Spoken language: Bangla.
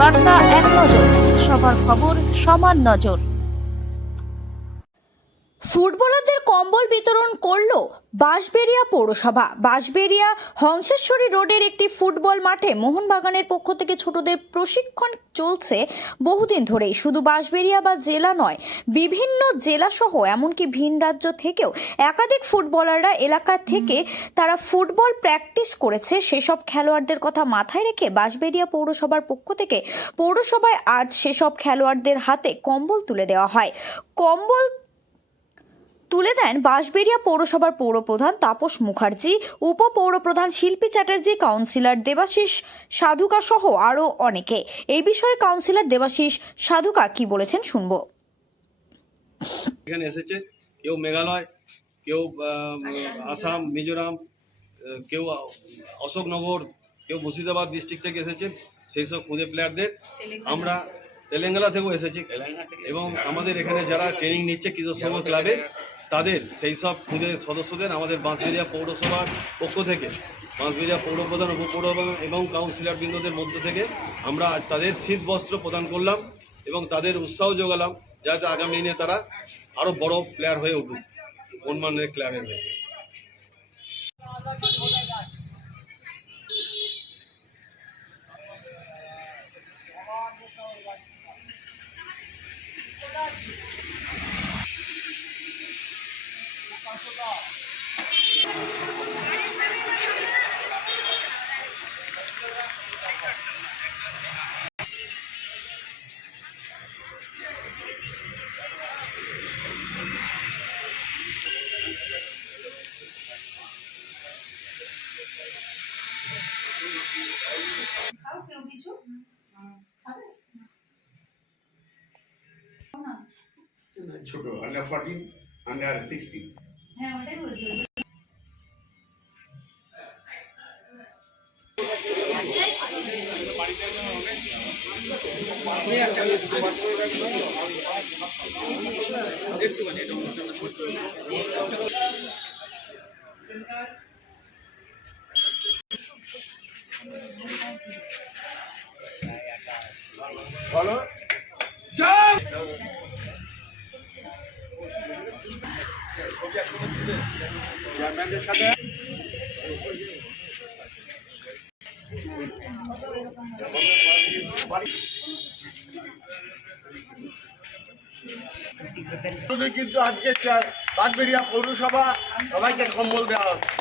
বার্তা এক নজর, সবার খবর সমান নজর। ফুটবলারদের কম্বল বিতরণ করল বাঁশবেড়িয়া পৌরসভা। বাঁশবেড়িয়া হংসেশ্বরী রোডের একটি ফুটবল মাঠে মোহনবাগানের পক্ষ থেকে ছোটদের প্রশিক্ষণ চলছে বহুদিন ধরেই। শুধু বাঁশবেড়িয়া বা জেলা নয়, বিভিন্ন জেলা সহ এমনকি ভিন রাজ্য থেকেও একাধিক ফুটবলাররা এলাকা থেকে তারা ফুটবল প্র্যাকটিস করেছে। সেসব খেলোয়াড়দের কথা মাথায় রেখে বাঁশবেড়িয়া পৌরসভার পক্ষ থেকে পৌরসভায় আজ সেসব খেলোয়াড়দের হাতে কম্বল তুলে দেওয়া হয়। কম্বল তুলে দেন বাঁশবেড়িয়া পৌরসভার পৌরপ্রধান তাপস মুখার্জি, উপপৌরপ্রধান শিল্পী চ্যাটার্জি, কাউন্সিলর দেবাশিস সাধুকা সহ আরও অনেকে। এই বিষয়ে কাউন্সিলর দেবাশিস সাধুকা কি বলেছেন শুনবো। এখানে এসেছে কেউ মেঘালয়, কেউ আসাম, মিজোরাম, কেউ অশোকনগর, কেউ মুর্শিদাবাদ ডিস্ট্রিক্ট থেকে এসেছে। সেই সব খুদে প্লেয়ারদের আমরা তেলেঙ্গানা থেকেও এসেছি এবং আমাদের এখানে যারা ট্রেনিং নিচ্ছে কৃষক সংঘ ক্লাবে তাদের সেই সব খুদে সদস্যদের আমাদের বাঁশবেড়িয়া পৌরসভার পক্ষ থেকে, বাঁশবেড়িয়া পৌরপ্রধান, উপপৌরপ্রধান এবং কাউন্সিলর বৃন্দদের মধ্য থেকে আমরা তাদের শীত বস্ত্র প্রদান করলাম এবং তাদের উৎসাহ যোগালাম যাতে আগামী দিনে তারা আরও বড় প্লেয়ার হয়ে উঠুক, মনমানের ক্লাবের হয়ে। ছোট আন্ডার 14, আন্ডার 16। হ্যাঁ ওটাই বলছি। বলো সাথে কিন্তু আজকে বাঁশবেড়িয়া পৌরসভা সবাইকে কম্বল দেওয়া হচ্ছে।